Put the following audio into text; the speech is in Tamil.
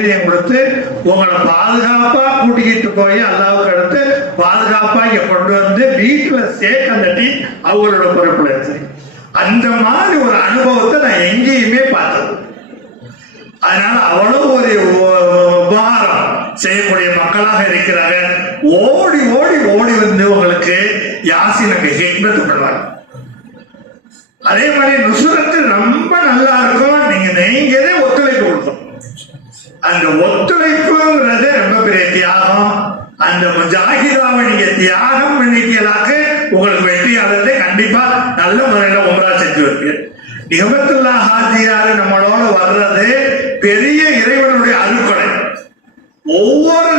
கொடுத்து உங்களை பாதுகாப்பா கூட்டிக்கிட்டு போய் அல்லாவுக்கு அடுத்து பாதுகாப்பா இங்க கொண்டு வந்து வீட்டுல சேர்க்கி அவங்களோட பொறுப்புல இருக்கு. அந்த மாதிரி ஒரு அனுபவத்தை நான் எங்கேயுமே பார்த்தது. அதனால அவ்வளவு ஒரு உபகாரம் செய்யக்கூடிய மக்களாக இருக்கிறாங்க. ஓடி ஓடி ஓடி வந்து உங்களுக்கு யாசின் அங்க ஹிக்மத் பண்ணுவாங்க. அதே மாதிரி நுசுரத்து ரொம்ப நல்லா இருக்கும். நீங்களே ஒத்துழைப்பு கொடுக்கணும். அந்த ஒத்துழைப்புங்கிறது ரொம்ப பெரிய தியாகம். அந்த முஜாஹிதாவை நீங்க தியாகம் பண்ணிக்கலாக்கு உங்களுக்கு வெற்றியாளர்களே கண்டிப்பா நல்ல முறையில உம்ரா செஞ்சு வைப்பீங்க. நிகமத்துல்லா ஹாஜியாரு நம்மளோட வர்றது பெரிய இறைவனுடைய அருட்கொடை. ஒவ்வொரு